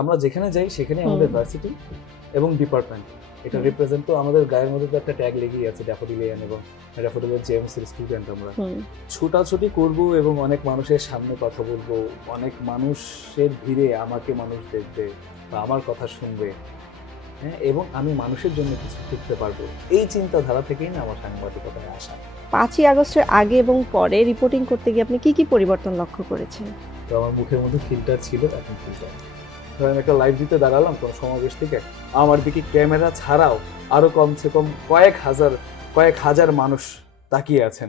আমরা যেখানে যাই সেখানে আমাদের ভার্সিটি এবং ডিপার্টমেন্ট এটা রিপ্রেজেন্ট, তো আমাদের গায়ের মধ্যে তো একটা ট্যাগ লেগেই আছে ড্যাফোডিলিয়ান, এবং ড্যাফোডিলিয়ান জেএমসির স্টুডেন্ট আমরা। ছোটাছুটি করব এবং অনেক মানুষের সামনে কথা বলবো, অনেক মানুষের ভিড়ে আমাকে মানুষ দেখবে বা আমার কথা শুনবে, হ্যাঁ, এবং আমি মানুষের জন্য কিছু করতে পারবো, এই চিন্তাধারা থেকেই না আমার সাংবাদিকতায় আসা। 5ই আগস্টের আগে এবং পরে রিপোর্টিং করতে গিয়ে আপনি কি কি পরিবর্তন লক্ষ্য করেছেন? তো আমার মুখের মধ্যে ফিল্টার ছিল, এখন ফিল্টার। ধরেন একটা লাইভ দিতে দাঁড়ালাম কোনো সমাবেশ থেকে, আমার দিকে ক্যামেরা ছাড়াও আরো কমসে কম কয়েক হাজার মানুষ তাকিয়ে আছেন।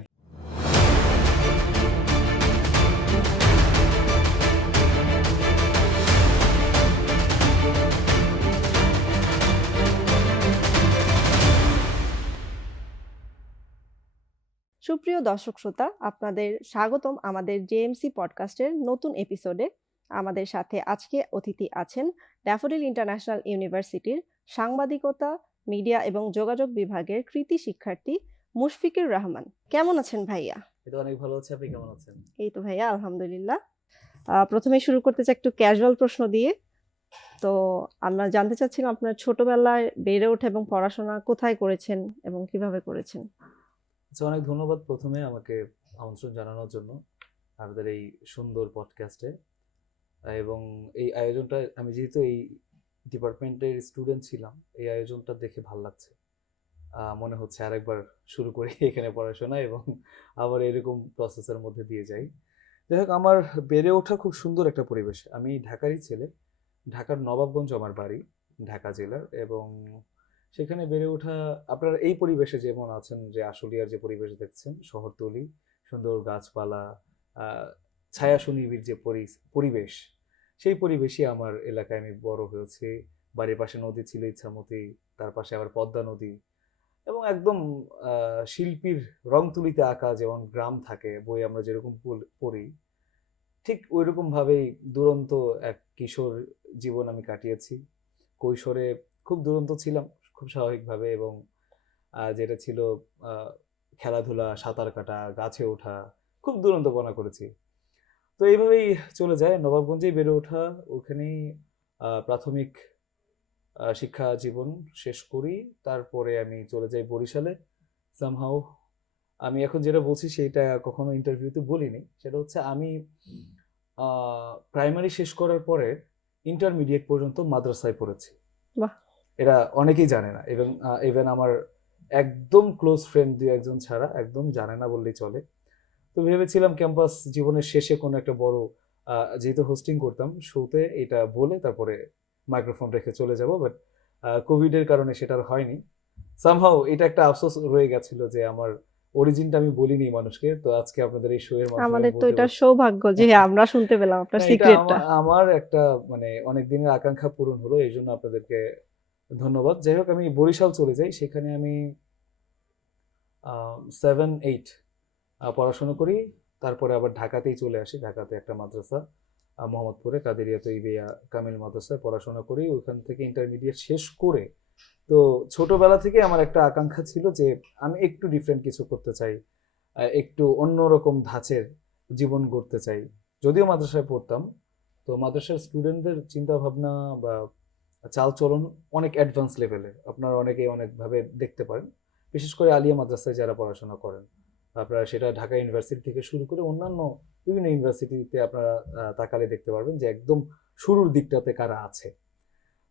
সুপ্রিয় দর্শক শ্রোতা, আপনাদের স্বাগতম আমাদের জেএমসি পডকাস্টের নতুন এপিসোডে। আমাদের সাথে আজকে অতিথি আছেন ড্যাফোডিল ইন্টারন্যাশনাল ইউনিভার্সিটির সাংবাদিকতা, মিডিয়া এবং যোগাযোগ বিভাগের কৃতি শিক্ষার্থী মুশফিকুর রহমান। কেমন আছেন ভাইয়া? এটা অনেক ভালো আছে, আপনি কেমন আছেন? এই তো ভাইয়া, আলহামদুলিল্লাহ। প্রথমে শুরু করতে চাই একটু ক্যাজুয়াল প্রশ্ন দিয়ে। তো আমরা জানতে চাচ্ছিলাম আপনার ছোটবেলায় বেড়ে ওঠা এবং পড়াশোনা কোথায় করেছেন এবং কিভাবে করেছেন? আচ্ছা, অনেক ধন্যবাদ প্রথমে আমাকে আমন্ত্রণ জানানোর জন্য আপনাদের এই সুন্দর পডকাস্টে। এবং এই আয়োজনটা, আমি যেহেতু এই ডিপার্টমেন্টের স্টুডেন্ট ছিলাম, এই আয়োজনটা দেখে ভালো লাগছে। মনে হচ্ছে আরেকবার শুরু করি এখানে পড়াশোনা এবং আবার এরকম প্রসেসের মধ্যে দিয়ে যাই। যাই হোক, আমার বেড়ে ওঠা খুব সুন্দর একটা পরিবেশ। আমি ঢাকারই ছেলে, ঢাকার নবাবগঞ্জ আমার বাড়ি, ঢাকা জেলার। এবং সেখানে বেড়ে ওঠা, আপনারা এই পরিবেশে যেমন আছেন, যে আশুলিয়ার যে পরিবেশ দেখছেন, শহরতলি, সুন্দর গাছপালা, ছায়া সুনিবিড় যে পরিবেশ, সেই পরিবেশই আমার এলাকায় আমি বড় হয়েছি। বাড়ির পাশে নদী ছিল ইচ্ছামতি, তার পাশে আবার পদ্মা নদী, এবং একদম শিল্পীর রং তুলিতে আঁকা যেমন গ্রাম থাকে বই আমরা যেরকম পড়ি, ঠিক ওইরকম ভাবেই দুরন্ত এক কিশোর জীবন আমি কাটিয়েছি। কৈশোরে খুব দুরন্ত ছিলাম, খুব স্বাভাবিকভাবে, এবং যেটা ছিল খেলাধুলা, সাঁতার কাটা, গাছে ওঠা, খুব দুরন্তপনা করেছি। তো এইভাবেই চলে যায়, নবাবগঞ্জেই বেড়ে ওঠা, ওখানেই প্রাথমিক শিক্ষা জীবন শেষ করি। তারপরে আমি চলে যাই বরিশালে। সামহাও আমি এখন যেটা বলছি সেটা কখনো ইন্টারভিউতে বলিনি, সেটা হচ্ছে আমি প্রাইমারি শেষ করার পরে ইন্টারমিডিয়েট পর্যন্ত মাদ্রাসায় পড়েছি। বাহ! এটা অনেকেই জানে না, এবং ইভেন আমার একদম ক্লোজ ফ্রেন্ড দুই একজন ছাড়া একদম জানে না বললেই চলে। তো ভেবেছিলাম ক্যাম্পাস জীবনের শেষে কোনো একটা বড়, যেহেতু হোস্টিং করতাম শোতে, এটা বলে তারপরে মাইক্রোফোন রেখে চলে যাব, বাট কোভিডের কারণে সেটা আর হয়নি। সামহাও এটা একটা আফসোস রয়ে গেছিল যে আমার অরিজিনটা আমি বলিনি মানুষকে। তো আজকে আপনাদের এই শো এর মাধ্যমে আমাদের তো বলতে এটা পারছি। সৌভাগ্য যে আমরা শুনতে পেলাম আপনার না, এটা সিক্রেটটা। আমার একটা মানে অনেক দিনের আকাঙ্ক্ষা পূরণ হলো, এই জন্য আপনাদেরকে ধন্যবাদ। যাই হোক, আমি বরিশাল চলে যাই, সেখানে আমি 7-8 পড়াশোনা করি। তারপরে আবার ঢাকাতেই চলে আসি, ঢাকাতে একটা মাদ্রাসা মোহাম্মদপুরে কাদেরিয়া তৈবিয়া কামিল মাদ্রাসায় পড়াশোনা করি। ওখান থেকে ইন্টারমিডিয়েট শেষ করে, তো ছোটবেলা থেকে আমার একটা আকাঙ্ক্ষা ছিল যে আমি একটু ডিফারেন্ট কিছু করতে চাই, একটু অন্যরকম ধাঁচের জীবন গড়তে চাই। যদিও মাদ্রাসায় পড়তাম, তো মাদ্রাসার স্টুডেন্টদের চিন্তা ভাবনা বা চালচলন অনেক অ্যাডভান্স লেভেলে, আপনারা অনেকেই অনেকভাবে দেখতে পারেন, বিশেষ করে আলিয়া মাদ্রাসায় যারা পড়াশোনা করেন। আপনারা সেটা ঢাকা ইউনিভার্সিটি থেকে শুরু করে অন্যান্য বিভিন্ন ইউনিভার্সিটিতে আপনারা তাকালে দেখতে পারবেন যে একদম শুরুর দিকটাতে কারা আছে।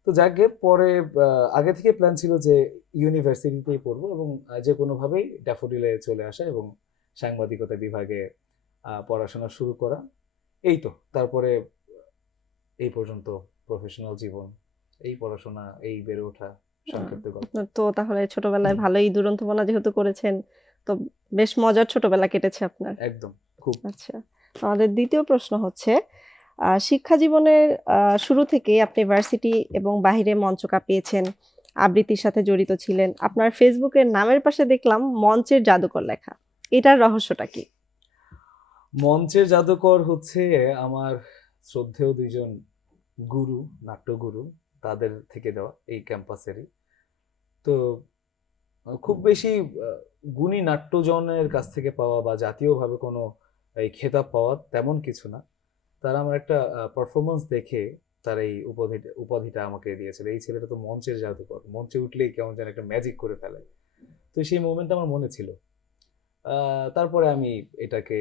তো যাকে পরে আগে থেকে প্ল্যান ছিল যে ইউনিভার্সিটিতেই পড়বো, এবং যে কোনোভাবেই ড্যাফোডিলে চলে আসা এবং সাংবাদিকতা বিভাগে পড়াশোনা শুরু করা। এই তো তারপরে এই পর্যন্ত প্রফেশনাল জীবন, এই পড়াশোনা, এই বেড়ে ওঠা, সংক্ষিপ্ত গল্প। আপনার তো তাহলে ছোটবেলায় ভালোই দুরন্তপনা যেহেতু করেছেন, তো বেশ মজার ছোটবেলা কেটেছে আপনার। একদম, খুব। আচ্ছা, আমাদের দ্বিতীয় প্রশ্ন হচ্ছে, শিক্ষা জীবনের শুরু থেকেই আপনি ভার্সিটি এবং বাহিরে মঞ্চ কাঁপিয়েছেন, আবৃত্তির সাথে জড়িত ছিলেন। আপনার ফেসবুকের নামের পাশে দেখলাম মঞ্চের জাদুকর লেখা। এটার রহস্যটা কি? মঞ্চের জাদুকর হচ্ছে আমার শ্রদ্ধেয় দুইজন গুরু, নাট্যগুরু, তাদের থেকে দেওয়া, এই ক্যাম্পাসেরই। তো খুব বেশি গুণী নাট্যজনের কাছ থেকে পাওয়া বা জাতীয়ভাবে কোনো এই খেতাব পাওয়া তেমন কিছু না। তারা আমার একটা পারফরমেন্স দেখে তার এই উপাধিটা আমাকে দিয়েছিল। এই ছেলেটা তো মঞ্চের জাদুকর, মঞ্চে উঠলেই কেমন যেন একটা ম্যাজিক করে ফেলে। তো সেই মোমেন্টটা আমার মনে ছিল। তারপরে আমি এটাকে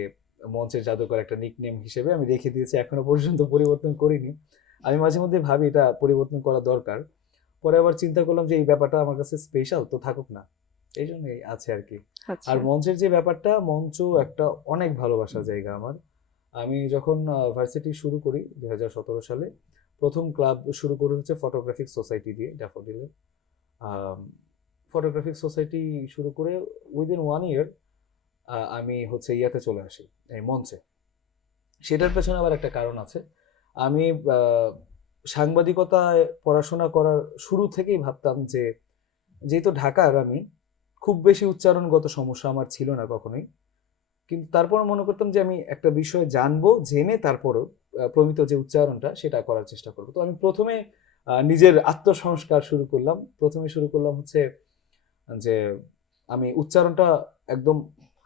মঞ্চের জাদুকর একটা নিকনেম হিসেবে আমি রেখে দিয়েছি, এখনো পর্যন্ত পরিবর্তন করিনি। আমি মাঝে মধ্যে ভাবি এটা পরিবর্তন করা দরকার, পরে আবার চিন্তা করলাম যে এই ব্যাপারটা আমার কাছে স্পেশাল, তো থাকুক না, এই জন্যই আছে আর কি। আর আচ্ছা মঞ্চের যে ব্যাপারটা, মঞ্চ একটা অনেক ভালোবাসার জায়গা আমার। আমি যখন ভার্সিটি শুরু করি 2017 সালে, প্রথম ক্লাব শুরু করি হচ্ছে ফটোগ্রাফিক সোসাইটি দিয়ে, ড্যাফোডিলে। ফটোগ্রাফিক সোসাইটি শুরু করে উইদিন 1 ইয়ার আমি হচ্ছে ইয়াতে চলে আসি, এই মঞ্চে। সেটার পেছনে আবার একটা কারণ আছে। আমি সাংবাদিকতায় পড়াশোনা করার শুরু থেকেই ভাবতাম যে, যেহেতু ঢাকার আমি, খুব বেশি উচ্চারণগত সমস্যা আমার ছিল না কখনোই, কিন্তু তারপর মনে করতাম যে আমি একটা বিষয় জানবো, জেনে তারপরও প্রমিত যে উচ্চারণটা সেটা করার চেষ্টা করবো। তো আমি প্রথমে নিজের আত্মসংস্কার শুরু করলাম। প্রথমে শুরু করলাম হচ্ছে যে আমি উচ্চারণটা একদম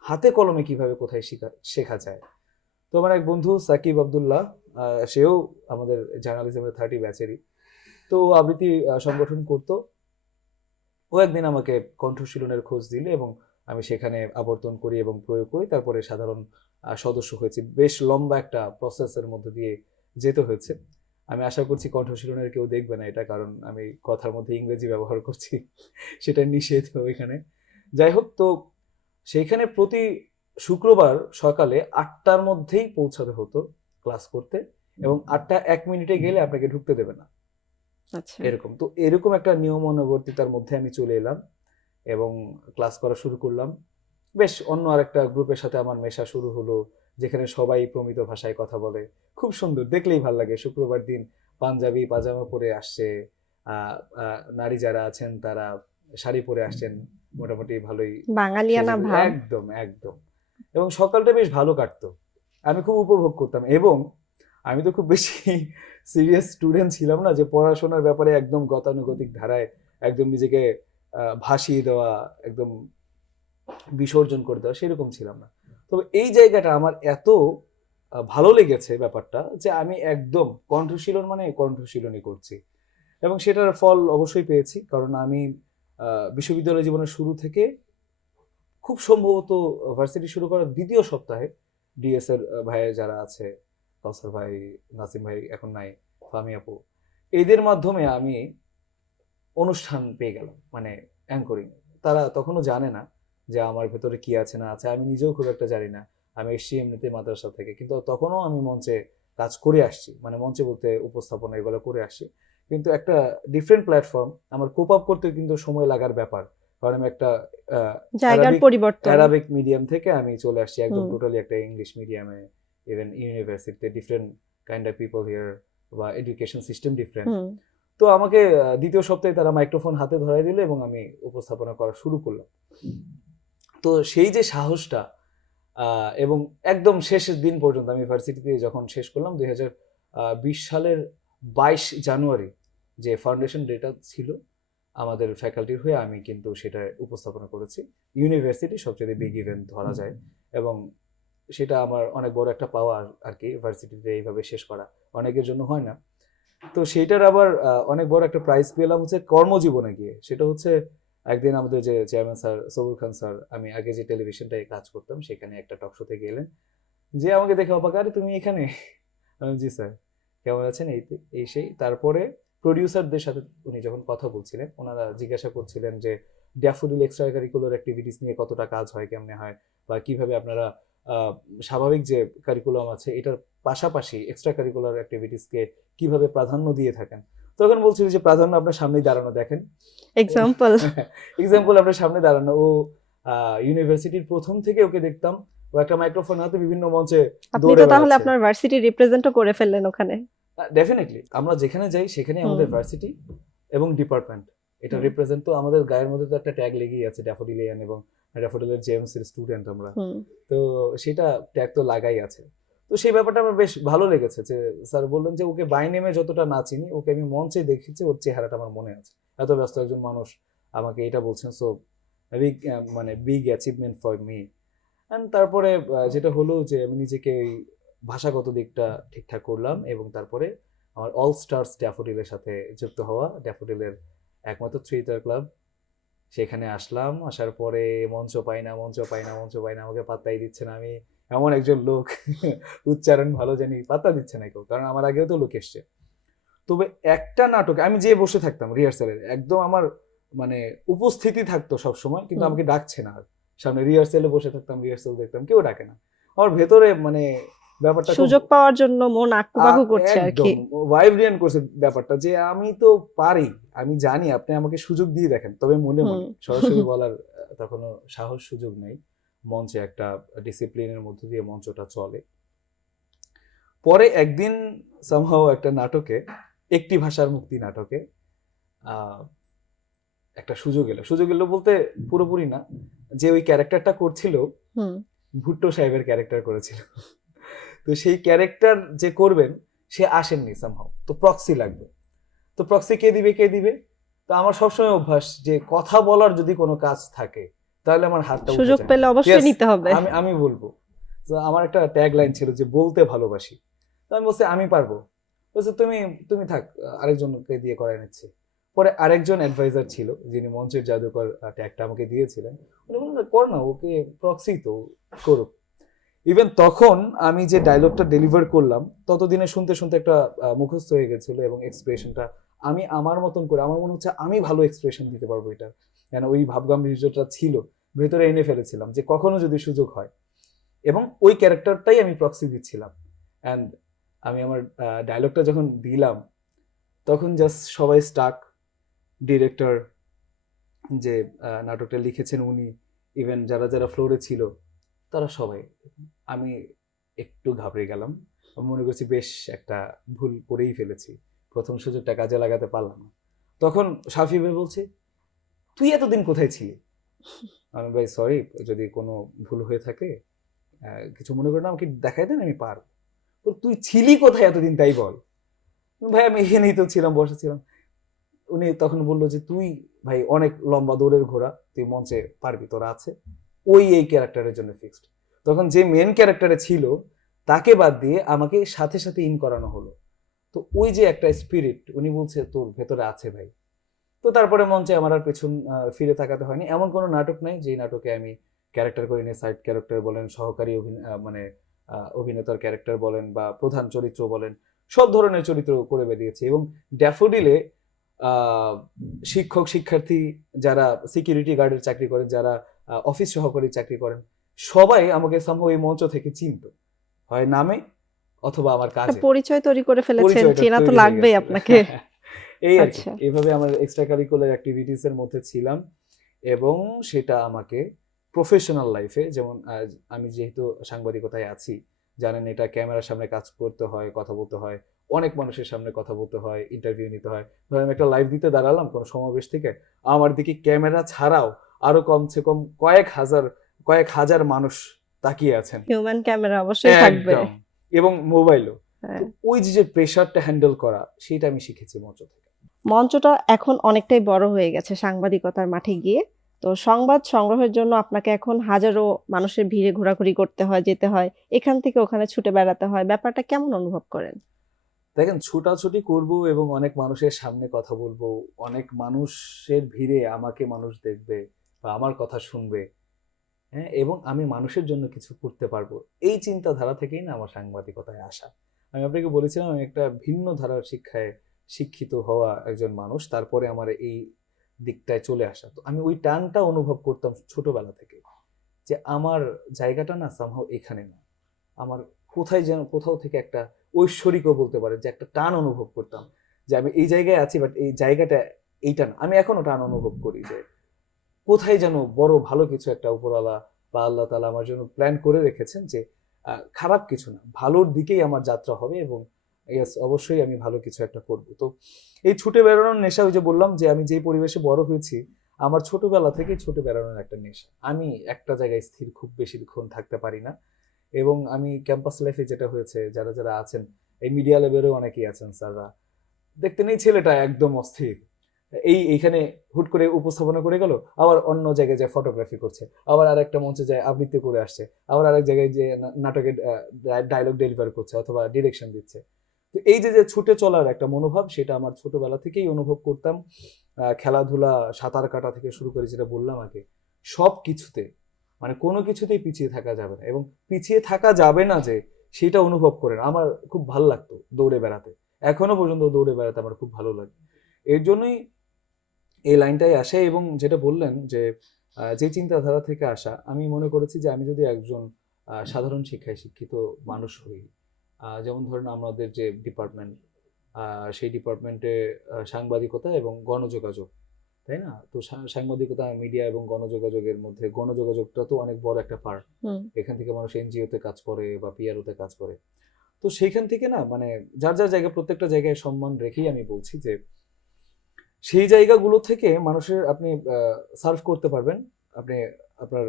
হাতে কলমে কিভাবে কোথায় শেখা যায়। তো আমার এক বন্ধু সাকিব আব্দুল্লাহ, সেও আমাদের জার্নালিজমের 30 ব্যাচেরই, তো ও আবৃত্তি সংগঠন করতো। ও একদিন আমাকে কণ্ঠশীলনের খোঁজ দিলে এবং আমি সেখানে আবর্তন করি এবং প্রয়োগ করি, তারপরে সাধারণ সদস্য হয়েছি। বেশ লম্বা একটা প্রসেসের মধ্যে দিয়ে যেতে হয়েছে। আমি আশা করছি কণ্ঠশীলনের কেউ দেখবে না এটা, কারণ আমি কথার মধ্যে ইংরেজি ব্যবহার করছি, সেটা নিষেধ ওইখানে। যাই হোক, তো সেইখানে প্রতি শুক্রবার সকালে 8টার মধ্যেই পৌঁছাতে হতো ক্লাস করতে, এবং 8টা 1 মিনিটে গেলে আপনাকে ঢুকতে দেবে না, আচ্ছা এরকম। তো এরকম একটা নিয়মানুবর্তিতার মধ্যে আমি চলে এলাম এবং ক্লাস করা শুরু করলাম। বেশ অন্য আরেকটা গ্রুপের সাথে আমার মেশা শুরু হলো, যেখানে সবাই প্রমিত ভাষায় কথা বলে। খুব সুন্দর, দেখলেই ভাল লাগে। শুক্রবার দিন পাঞ্জাবি পাজামা পরে আসছে, নারী যারা আছেন তারা শাড়ি পরে আসছেন, মোটামুটি ভালোই বাঙালিয়ানা সেজে, ভাব। একদম একদম। এবং সকালটা বেশ ভালো কাটতো, আমি খুব উপভোগ করতাম। এবং আমি তো খুব বেশি সিরিয়াস স্টুডেন্ট ছিলাম না যে পড়াশোনার ব্যাপারে একদম গতানুগতিক ধারায় একদম নিজেকে ভাসিয়ে দেওয়া, একদম বিসর্জন করে দেওয়া, সেরকম ছিলাম না। তবে এই জায়গাটা আমার এত ভালো লেগেছে ব্যাপারটা, যে আমি একদম কণ্ঠশীলন মানে কণ্ঠশীলনই করছি, এবং সেটার ফল অবশ্যই পেয়েছি। কারণ আমি বিশ্ববিদ্যালয় জীবনের শুরু থেকে, খুব সম্ভবত ভার্সিটি শুরু করার দ্বিতীয় সপ্তাহে, ডিএস এর ভাই যারা আছে, কাউসার ভাই, নাসিম ভাই এখন নাই, ফামি আপু, এদের মাধ্যমে আমি অনুষ্ঠান পেয়ে গেলাম, মানে অ্যাঙ্করিং। তারা তখনও জানে না যে আমার ভেতরে কি আছে না আছে, আমি নিজেও খুব একটা জানি না। আমি এসছি এমনিতে মাদ্রাসা থেকে, কিন্তু তখনও আমি মঞ্চে কাজ করে আসছি, মানে মঞ্চে বলতে উপস্থাপনা এগুলো করে আসছি। কিন্তু একটা ডিফারেন্ট প্ল্যাটফর্ম, আমার কোপ আপ করতে কিন্তু সময় লাগার ব্যাপার। কারণ আমি একটা জায়গার পরিবর্তন। অ্যারাবিক মিডিয়াম থেকে আমি চলে আসছি একদম হুম। টোটালি একটা ইংলিশ মিডিয়ামে। ইভেন ইউনিভার্সিটিতে different kind of people here, বা এডুকেশন সিস্টেম ডিফারেন্ট। হুম। তো আমাকে দ্বিতীয় সপ্তাহে তারা মাইক্রোফোন হাতে ধরাই দিল এবং আমি উপস্থাপনা করা শুরু করলাম। তো সেই যে সাহসটা, এবং একদম শেষের দিন পর্যন্ত, আমি ভার্সিটিতে যখন শেষ করলাম 2020 সালের 22 জানুয়ারি, যে ফাউন্ডেশন ডেটা ছিল আমাদের ফ্যাকাল্টির হয়ে, আমি কিন্তু সেটা উপস্থাপনা করেছি। ইউনিভার্সিটি সবচেয়ে বিগ ইভেন্ট ধরা যায়, এবং সেটা আমার অনেক বড় একটা পাওয়ার আর কি, ভার্সিটিতে এইভাবে শেষ করা অনেকের জন্য হয় না। তো সেইটার আবার অনেক বড় একটা প্রাইজ পেলাম হচ্ছে কর্মজীবনে গিয়ে। সেটা হচ্ছে একদিন আমাদের যে chairman sir Sabur Khan sir, আমি আগে যে টেলিভিশনটায় কাজ করতাম সেখানে একটা টক শোতে গেলেন, যে আমাকে দেখে অবাক, আরে তুমি এখানে? জি স্যার, কেমন আছেন, এই এই সেই। তারপরে প্রডিউসারদের সাথে উনি যখন কথা বলছিলেন, ওনারা জিজ্ঞাসা করছিলেন যে ড্যাফোডিল এক্সট্রা কারিকুলার অ্যাক্টিভিটিস নিয়ে কতটা কাজ হয়, কেমনে হয়, বা কিভাবে আপনারা স্বাভাবিক যে কারিকুলাম আছে এটার পাশাপাশি এক্সট্রা কারিকুলার অ্যাক্টিভিটিসকে কিভাবে প্রাধান্য দিয়ে থাকেন। তখন বলছিল যে প্রাধান্য আপনার সামনেই দাঁড়ানো, দেখেন এক্সাম্পল। এক্সাম্পল আপনার সামনে দাঁড়ানো। ও ইউনিভার্সিটির প্রথম থেকে ওকে দেখতাম, ও একটা মাইক্রোফোন হাতে বিভিন্ন মঞ্চে আপনি দৌড়ে তো তাহলে বেড়াচ্ছে। আপনার ভার্সিটি রিপ্রেজেন্টও করে ফেললেন ওখানে। ডেফিনেটলি আমরা যেখানে যাই সেখানে আমাদের হুম। ভার্সিটি এবং ডিপার্টমেন্ট এটা হুম। রিপ্রেজেন্ট। তো আমাদের গায়ের মধ্যে তো একটা ট্যাগ লেগেই আছে, ড্যাফোডিলিয়ান, এবং ড্যাফোডিলের জেমস এর স্টুডেন্ট আমরা। হুম। তো সেটা ট্যাগ তো লাগাই আছে। তো সেই ব্যাপারটা আমার বেশ ভালো লেগেছে, যে স্যার বললেন যে ওকে বাই নেমে যতটা না চিনি, ওকে আমি মঞ্চে দেখেছি, ওর চেহারাটা আমার মনে আছে। এত ব্যস্ত একজন মানুষ আমাকে এটা বলছেন, সো বিগ, মানে big achievement for me. And তারপরে যেটা হলো যে আমি নিজেকে ওই ভাষাগত দিকটা ঠিকঠাক করলাম, এবং তারপরে আমার অল স্টার্স ড্যাফোডিলের সাথে যুক্ত হওয়া, ড্যাফোডিলের একমাত্র থিয়েটার ক্লাব। সেখানে আসলাম, আসার পরে মঞ্চ পাই না, আমাকে পাত্তাই দিচ্ছে না। আমি এমন একজন লোক উচ্চারণ ভালো জানি, পাত্তা দিচ্ছে না কেউ, কারণ আমার আগেও তো লোক এসছে। তবে একটা নাটকে আমি যে বসে থাকতাম রিহার্সালের, একদম আমার মানে উপস্থিতি থাকতো সব সময়, কিন্তু আমাকে ডাকছে না। আর সামনে রিহার্সালে বসে থাকতাম, রিহার্সাল দেখতাম, কেউ ডাকে না। আমার ভেতরে মানে ব্যাপারটা খুব সুযোগ পাওয়ার জন্য মন আকুপাকু করছে আর কি। একদম ভাইব্রেন্ট করছে ব্যাপারটা, যে আমি তো পারি, আমি জানি, আপনি আমাকে সুযোগ দিয়ে দেখেন। তবে মনে মনে সরাসরি বলার তখনো সাহস সুযোগ নেই। মঞ্চে একটা ডিসিপ্লিনের মধ্যে দিয়ে মঞ্চটা চলে। পরে একদিন সামহাও একটা নাটকে, একটি ভাষার মুক্তি নাটকে একটা সুযোগ এলো বলতে পুরোপুরি না, যে ওই ক্যারেক্টারটা করছিল ভুট্টো সাহেবের ক্যারেক্টার করেছিল। তো সেই ক্যারেক্টার যে করবেন সে আসেননি সামহাও, তো প্রক্সি লাগবে। তো প্রক্সি কে দিবে? তো আমার সবসময় অভ্যাস যে কথা বলার যদি কোনো কাজ থাকে তাহলে আমার হাতটা উঠে সুযোগ যায়। পেলে অবশ্যই Yes, নিতে হবে। আমি বলবো। তো আমার একটা ট্যাগ লাইন ছিল যে বলতে ভালোবাসি। তো আমি বলছি আমি পারবো। বলছে তুমি থাক, আরেকজনকে দিয়ে করাই নিচ্ছি। পরে আরেকজন অ্যাডভাইজার ছিল যিনি মঞ্চের জাদুকর ট্যাগটা আমাকে দিয়েছিলেন, উনি বললেন কর না, ওকে প্রক্সি তো করুক। ইভেন তখন আমি যে ডায়লগটা ডেলিভার করলাম ততদিনে শুনতে শুনতে একটা মুখস্থ হয়ে গেছিল, এবং এক্সপ্রেশনটা আমি আমার মতন করে, আমার মনে হচ্ছে আমি ভালো এক্সপ্রেশন দিতে পারবো এটা, কেন ওই ভাবগাম্ভীর্যটা ছিল ভেতরে, এনে ফেলেছিলাম যে কখনো যদি সুযোগ হয়। এবং ওই ক্যারেক্টারটাই আমি প্রক্সি দিচ্ছিলাম। অ্যান্ড আমি আমার ডায়লগটা যখন দিলাম তখন জাস্ট সবাই স্টাক, ডিরেক্টর, যে নাটকটা লিখেছেন উনি, ইভেন যারা যারা ফ্লোরে ছিল তারা সবাই। আমি একটু ঘাবড়ে গেলাম, আমি মনে করছি বেশ একটা ভুল করেই ফেলেছি, প্রথম সুযোগটা কাজে লাগাতে পারলাম না। তখন শাফি ভাই বলছে, তুই এতদিন কোথায় ছিলি? আমি ভাই সরি, যদি কোনো ভুল হয়ে থাকে কিছু মনে করেন, আমাকে দেখাই দেন, আমি পারবো। তো তুই ছিলি কোথায় এতদিন তাই বল। ভাই আমি এখানেই তো ছিলাম, বসেছিলাম। উনি তখন বললো যে তুই ভাই অনেক লম্বা দৌড়ের ঘোড়া, তুই মঞ্চে পারবি, তোরা আছে। ওই এই ক্যারেক্টারের জন্য ফিক্সড। তখন যে মেন ক্যারেক্টারে ছিল তাকে বাদ দিয়ে আমাকে সাথে সাথে ইন করানো হলো। তো ওই যে একটা স্পিরিট, উনি বলছে তোর ভেতরে আছে ভাই। তো তারপরে মঞ্চে আমার আর পেছন ফিরে তাকাতে হয়নি। এমন কোনো নাটক নাই যে নাটকে আমি ক্যারেক্টার করিনি। সাইড ক্যারেক্টার বলেন, সহকারী মানে অভিনেতার ক্যারেক্টার বলেন, বা প্রধান চরিত্র বলেন, সব ধরনের চরিত্র করে বেরিয়েছি। এবং ড্যাফোডিলে শিক্ষক শিক্ষার্থী, যারা সিকিউরিটি গার্ডের চাকরি করেন, যারা অফিস সহকারী চাকরি করেন, সবাই আমাকে সামহাও এই মঞ্চ থেকে চিনত, হয় নামে অথবা আমার কাজে। পরিচয় তৈরি করে ফেলেছেন, পরিচয়টা চেনা তো তৈরি হয়ে লাগবেই গেছে। আপনাকে। এই আর কি, আচ্ছা। এইভাবে আমার এক্সট্রা কারিকুলার অ্যাক্টিভিটিস এর মধ্যে ছিলাম, এবং সেটা আমাকে প্রফেশনাল লাইফে, যেমন আমি যেহেতু সাংবাদিকতায় আছি, জানেন এটা ক্যামেরার সামনে কাজ করতে হয়, কথা বলতে হয়, অনেক মানুষের সামনে কথা বলতে হয়, ইন্টারভিউ নিতে হয়। ধরেন আমি একটা লাইভ দিতে দাঁড়ালাম কোনো সমাবেশ থেকে, আমার দিকে ক্যামেরা ছাড়াও আরো কমসে কম কয়েক হাজার মানুষ তাকিয়ে আছেন, হিউম্যান ক্যামেরা অবশ্যই থাকবে। একদম, এবং মোবাইলও। হ্যাঁ। ওই যে প্রেশারটা হ্যান্ডেল করা, সেটা আমি শিখেছি মঞ্চ থেকে। মঞ্চটা এখন অনেকটাই বড় হয়ে গেছে সাংবাদিকতার মাঠে গিয়ে। তো সংবাদ সংগ্রহের জন্য আপনাকে এখন হাজারো মানুষের ভিড়ে ঘোরাঘুরি করতে হয়, যেতে হয়, এখান থেকে ওখানে ছুটে বেড়াতে হয়। ব্যাপারটা কেমন অনুভব করেন? দেখেন, ছুটাছুটি করব এবং অনেক মানুষের সামনে কথা বলবো, অনেক মানুষের ভিড়ে আমাকে মানুষ দেখবে বা আমার কথা শুনবে, হ্যাঁ, এবং আমি মানুষের জন্য কিছু করতে পারবো, এই চিন্তাধারা থেকেই না আমার সাংবাদিকতায় আসা। আমি আপনাকে বলেছিলাম আমি একটা ভিন্ন ধারার শিক্ষায় শিক্ষিত হওয়া একজন মানুষ, তারপরে আমার এই দিকটায় চলে আসা। তো আমি ওই টানটা অনুভব করতাম ছোটবেলা থেকে, যে আমার জায়গাটা না সামহাও এখানে না, আমার কোথায় যেন কোথাও থেকে একটা ঐশ্বরিকও বলতে পারে, যে একটা টান অনুভব করতাম যে আমি এই জায়গায় আছি, বাট এই জায়গাটা এইটা না। আমি এখনো টান অনুভব করি যে কোথায় যেন বড় ভালো কিছু একটা উপরওয়ালা বা আল্লাহ তাআলা আমার জন্য প্ল্যান করে রেখেছেন, যে খারাপ কিছু না, ভালোর দিকেই আমার যাত্রা হবে, এবং ইয়েস অবশ্যই আমি ভালো কিছু একটা করব। তো এই ছুটে বেড়ানোর নেশা, ওই যে বললাম যে আমি যেই পরিবেশে বড় হয়েছি, আমার ছোটবেলা থেকেই ছুটে বেড়ানোর একটা নেশা। আমি একটা জায়গায় স্থির খুব বেশিক্ষণ থাকতে পারি না। এবং আমি ক্যাম্পাস লাইফে যেটা হয়েছে, যারা যারা আছেন, এই মিডিয়া লেভেলেও অনেকেই আছেন স্যাররা, দেখতে নেই ছেলেটা একদম অস্থির, এইখানে হুট করে উপস্থাপনা করে গেল, আবার অন্য জায়গায় যায় ফটোগ্রাফি করছে, আবার আরেকটা মঞ্চে যায় আবৃত্তি করে আসছে, আবার আরেক জায়গায় যে নাটকের ডায়লগ ডেলিভার করছে অথবা ডিরেকশন দিচ্ছে। তো এই যে যে ছুটে চলার একটা মনোভাব, সেটা আমার ছোটবেলা থেকেই অনুভব করতাম। খেলাধুলা, সাঁতার কাটা থেকে শুরু করে, যেটা বললাম আগে, সব কিছুতে, মানে কোনো কিছুতেই পিছিয়ে থাকা যাবে না, এবং পিছিয়ে থাকা যাবে না যে সেটা অনুভব করেন। আমার খুব ভালো লাগতো দৌড়ে বেড়াতে, এখনো পর্যন্ত দৌড়ে বেড়াতে আমার খুব ভালো লাগে। এর জন্যই এই লাইনটাই আসে। এবং যেটা বললেন যে যে চিন্তাধারা থেকে আসা, আমি মনে করেছি যে আমি যদি একজন সাধারণ শিক্ষায় শিক্ষিত মানুষ হই, যেমন ধরেন আমাদের যে ডিপার্টমেন্ট, সেই ডিপার্টমেন্টে সাংবাদিকতা এবং গণযোগাযোগ, তাই না? তো সাংবাদিকতা, মিডিয়া এবং গণযোগাযোগের মধ্যে গণযোগাযোগটা তো অনেক বড় একটা পার্ট। এখান থেকে মানুষ এনজিওতে কাজ করে বা পিআরওতে কাজ করে। তো সেইখান থেকে না, মানে যার যার জায়গা, প্রত্যেকটা জায়গায় সম্মান রেখেই আমি বলছি যে সেই জায়গাগুলো থেকে মানুষের আপনি সার্ভ করতে পারবেন, আপনি আপনার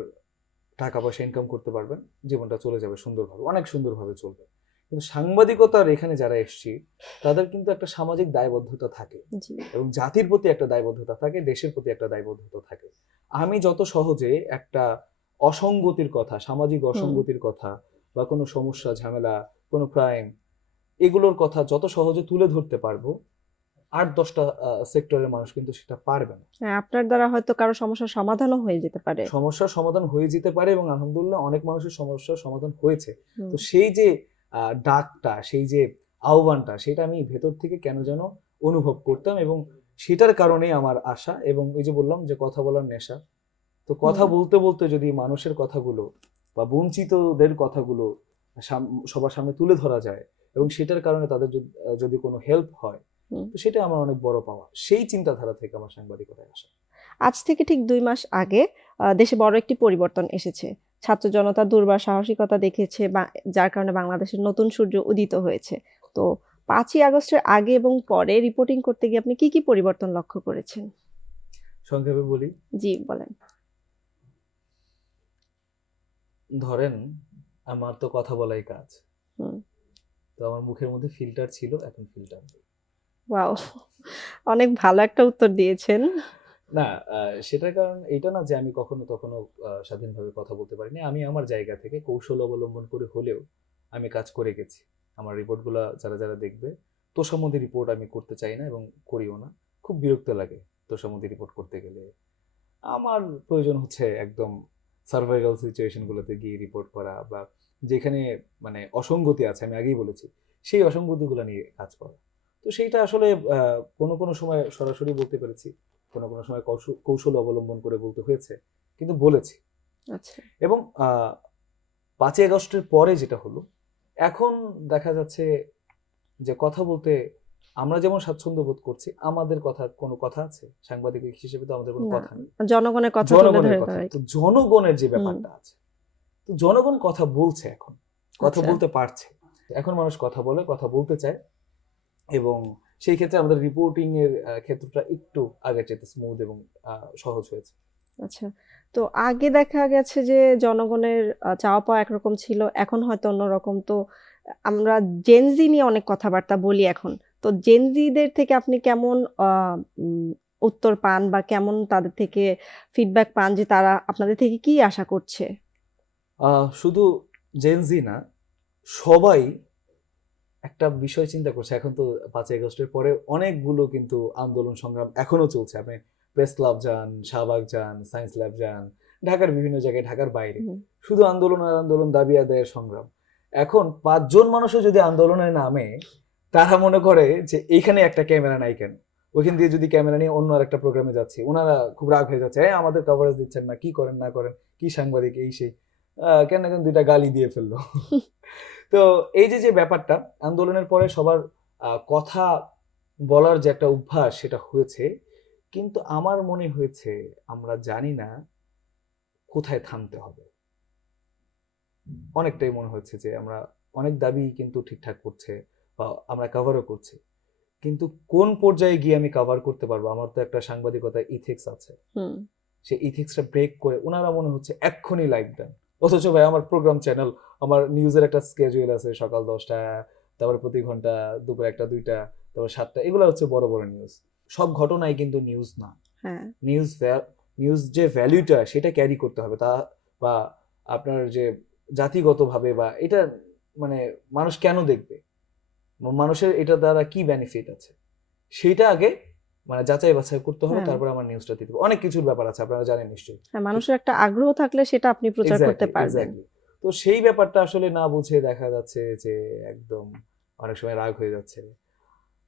টাকা পয়সা ইনকাম করতে পারবেন, জীবনটা চলে যাবে সুন্দরভাবে, অনেক সুন্দরভাবে চলবে। কিন্তু সাংবাদিকতার এখানে যারা এসছি, তাদের কিন্তু একটা সামাজিক দায়বদ্ধতা থাকে, এবং জাতির প্রতি একটা দায়বদ্ধতা থাকে, দেশের প্রতি একটা দায়বদ্ধতা থাকে। আমি যত সহজে একটা অসঙ্গতির কথা, সামাজিক অসঙ্গতির কথা, বা কোনো সমস্যা, ঝামেলা, কোনো ক্রাইম, এগুলোর কথা যত সহজে তুলে ধরতে পারবো, 8-10টা সেক্টরের মানুষ কিন্তু সেটা পারবে না। আপনার দ্বারা হয়তো কারো সমস্যার সমাধানও হয়ে যেতে পারে। সমস্যার সমাধান হয়ে যেতে পারে, এবং আলহামদুলিল্লাহ অনেক মানুষের সমস্যার সমাধান হয়েছে। তো সেই যে ডাকটা, সেই যে আহ্বানটা, সেটা আমি ভেতর থেকে কেন যেন অনুভব করতাম, এবং সেটার কারণে আমার আশা। এবং এই যে বললাম যে কথা বলার নেশা, তো কথা বলতে বলতে যদি মানুষের কথাগুলো বা বঞ্চিতদের কথাগুলো সবার সামনে তুলে ধরা যায়, এবং সেটার কারণে তাদের যদি কোনো হেল্প হয়, তো সেটা আমার অনেক বড় পাওয়া। সেই চিন্তাধারা থেকে আমার সাংবাদিকতায় আসা। আজ থেকে ঠিক 2 মাস আগে দেশে বড় একটি পরিবর্তন এসেছে। ছাত্র জনতা দুর্বার সাহসিকতা দেখিয়েছে, যার কারণে বাংলাদেশের নতুন সূর্য উদিত হয়েছে। তো 5ই আগস্টের আগে এবং পরে রিপোর্টিং করতে গিয়ে আপনি কি কি পরিবর্তন লক্ষ্য করেছেন? সংক্ষেপে বলি। জি, বলেন। ধরেন আমার তো কথা বলাই কাজ, হুম। তো আমার মুখের মধ্যে ফিল্টার ছিল, এখন ফিল্টার নেই। ওয়াও! অনেক ভালো একটা উত্তর দিয়েছেন। না, সেটার কারণ এটা না যে আমি কখনো স্বাধীনভাবে কথা বলতে পারিনি। আমি আমার জায়গা থেকে কৌশল অবলম্বন করে হলেও আমি কাজ করে গেছি। আমার রিপোর্টগুলা যারা যারা দেখবে, তোষামোদী রিপোর্ট আমি করতে চাই না, এবং করিও না। খুব বিরক্ত লাগে তোষামোদী রিপোর্ট করতে গেলে। আমার প্রয়োজন হচ্ছে একদম সার্ভাইভাল সিচুয়েশন গুলোতে গিয়ে রিপোর্ট করা, বা যেখানে মানে অসঙ্গতি আছে, আমি আগেই বলেছি, সেই অসঙ্গতিগুলো নিয়ে কাজ করা। তো সেইটা আসলে কোনো কোনো সময় সরাসরি বলতে পেরেছি, কোনো কোনো সময় কৌশল অবলম্বন করে বলতে হয়েছে, কিন্তু বলেছি। আচ্ছা। এবং 5ই আগস্টের পরে যেটা হলো, এখন দেখা যাচ্ছে যে কথা বলতে আমরা যেমন স্বাচ্ছন্দ্য বোধ করছি, আমাদের কোনো কথা আছে, সাংবাদিক হিসেবে তো আমাদের কোনো না, কথা নেই। জনগণের কথা তুলে জনগণের ধরে কথা, তারা তো জনগণের যে ব্যাপারটা আছে, তো জনগণ কথা বলছে, এখন কথা আচ্ছা। বলতে পারছে, এখন মানুষ কথা বলে, কথা বলতে চায়, এবং সেই ক্ষেত্রে আমাদের রিপোর্টিং এর ক্ষেত্রটা একটু আগের চাইতে স্মুথ এবং সহজ হয়েছে। আচ্ছা। তো আগে দেখা গেছে যে জনগণের চাওয়া পাওয়া একরকম ছিল, এখন হয়তো অন্যরকম। তো আমরা জেনজি নিয়ে অনেক কথাবার্তা বলি এখন। তো জেনজিদের থেকে আপনি কেমন আ উম উত্তর পান, বা কেমন তাদের থেকে ফিডব্যাক পান যে তারা আপনাদের থেকে কি আশা করছে? শুধু জেনজি না, সবাই একটা বিষয় চিন্তা করছে। এখন তো 5ই আগস্টের পরে অনেকগুলো কিন্তু আন্দোলন সংগ্রাম এখনো চলছে। আপনি প্রেস ক্লাব যান, শাহবাগ যান, সায়েন্স ল্যাব যান, ঢাকার বিভিন্ন জায়গায়, ঢাকার বাইরে, শুধু আন্দোলন আর আন্দোলন, দাবি আদায়ের সংগ্রাম। এখন 5 জন মানুষও যদি আন্দোলনে নামে, তারা মনে করে যে এইখানে একটা ক্যামেরা নাই কেন, ওইখান দিয়ে যদি ক্যামেরা নিয়ে অন্য আর একটা প্রোগ্রামে যাচ্ছি, ওনারা খুব রাগ হয়ে যাচ্ছে, আমাদের কভারেজ দিচ্ছেন না, কি করেন না করেন, কি সাংবাদিক, এই সেই, কেন কেন 2টা গালি দিয়ে ফেললো। তো এই যে যে ব্যাপারটা, আন্দোলনের পরে সবার কথা বলার যে একটা অভ্যাস, সেটা হয়েছে। কিন্তু আমার মনে হয়েছে আমরা জানি না কোথায় থামতে হবে। অনেকটাই মনে হচ্ছে যে আমরা অনেক দাবি কিন্তু ঠিকঠাক করছে, বা আমরা কভারও করছি, কিন্তু কোন পর্যায়ে গিয়ে আমি কভার করতে পারবো? আমার তো একটা সাংবাদিকতা ইথিক্স আছে, সেই ইথিক্সটা ব্রেক করে ওনারা মনে হচ্ছে এক্ষুনি লাইভ দেন। অথচ ভাই আমার প্রোগ্রাম চ্যানেল, আমার নিউজের একটা স্কেজুয়াল আছে, সকাল 10টা, তারপর প্রতি ঘন্টা দুপুর 1টা 2টা, তারপর 7টা, এগুলো হচ্ছে বড় বড় নিউজ। সব ঘটনাই কিন্তু নিউজ না। নিউজ যে ভ্যালুটা, সেটা ক্যারি করতে হবে, তা বা আপনার যে জাতিগতভাবে, বা এটা মানে মানুষ কেন দেখবে, মানুষের এটা দ্বারা কি বেনিফিট আছে সেইটা আগে মানে যাচাই বাছাই করতে হবে, হ্যাঁ। তারপরে আমার নিউজটা দিতে হবে। অনেক কিছুর ব্যাপার আছে, আপনারা জানেন নিশ্চয়ই। হ্যাঁ, মানুষের একটা আগ্রহ থাকলে সেটা আপনি প্রচার করতে পারবেন। এক্স্যাক্টলি। তো সেই ব্যাপারটা আসলে না বুঝে দেখা যাচ্ছে যে একদম অনেক সময় রাগ হয়ে যাচ্ছে।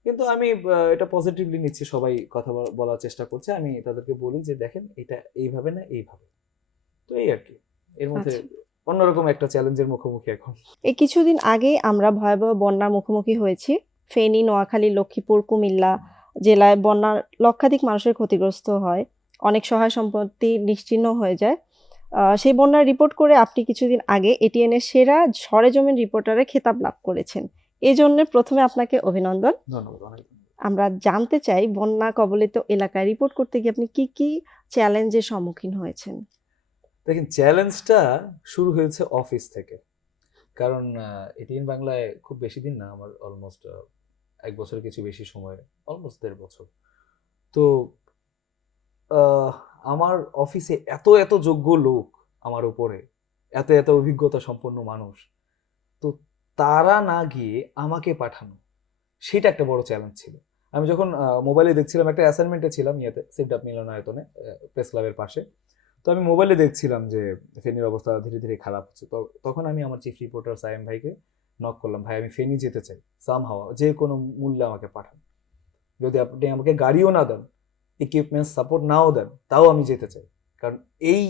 কিন্তু আমি এটা পজিটিভলি নিচ্ছি, সবাই কথা বলার চেষ্টা করছে, আমি তাদেরকে বলি যে দেখেন এটা এইভাবে না এইভাবে। তো এই আর কি, এর মধ্যে আচ্ছা। অন্যরকম একটা চ্যালেঞ্জের মুখোমুখি এখন। এই কিছুদিন আগেই আমরা ভয়াবহ বন্যার মুখোমুখি হয়েছি। ফেনী, নোয়াখালী, লক্ষ্মীপুর, কুমিল্লা জেলায় বন্যার লক্ষাধিক মানুষের ক্ষতিগ্রস্ত হয়। অনেক সহায় সম্পত্তি নিশ্চিহ্ন হয়ে যায়। সেই বন্যার রিপোর্ট করে আপনি কিছুদিন আগে এটিএন এর সেরা সরেজমিন রিপোর্টারের খেতাব লাভ করেছেন। এজন্য ১ম এ আপনাকে অভিনন্দন। ধন্যবাদ, অনেক ধন্যবাদ। আমরা জানতে চাই বন্যা কবলিত এলাকায় রিপোর্ট করতে গিয়ে আপনি কি চ্যালেঞ্জের সম্মুখীন হয়েছেন? দেখেন, চ্যালেঞ্জটা শুরু হয়েছে অফিস থেকে। কারণ এটিএন বাংলায় খুব বেশি দিন না, আমার অলমোস্ট ১ বছরের কিছু বেশি সময়, অলমোস্ট ১.৫ বছর। তো আমার অফিসে এত যোগ্য লোক আমার উপরে, এত অভিজ্ঞতা সম্পন্ন মানুষ, তো তারা না গিয়ে আমাকে পাঠানো, সেটা একটা বড় চ্যালেঞ্জ ছিল। আমি যখন মোবাইলে দেখছিলাম, একটা অ্যাসাইনমেন্টে ছিলাম ইয়েতে, সিডাপ মিলনায়তনে, প্রেস ক্লাবের পাশে। তো আমি মোবাইলে দেখছিলাম যে ফেনীর অবস্থা ধীরে ধীরে খারাপ হচ্ছে। তো তখন আমি আমার চিফ রিপোর্টার সায়েম ভাইকে নক করলাম, ভাই আমি ফেনী যেতে চাই, সামহাও যে কোনো মূল্যে আমাকে পাঠান, যদি আপনি আমাকে গাড়িও না দেন, ইকুইপমেন্টস সাপোর্ট নাও দেন, তাও আমি যেতে চাই। কারণ এই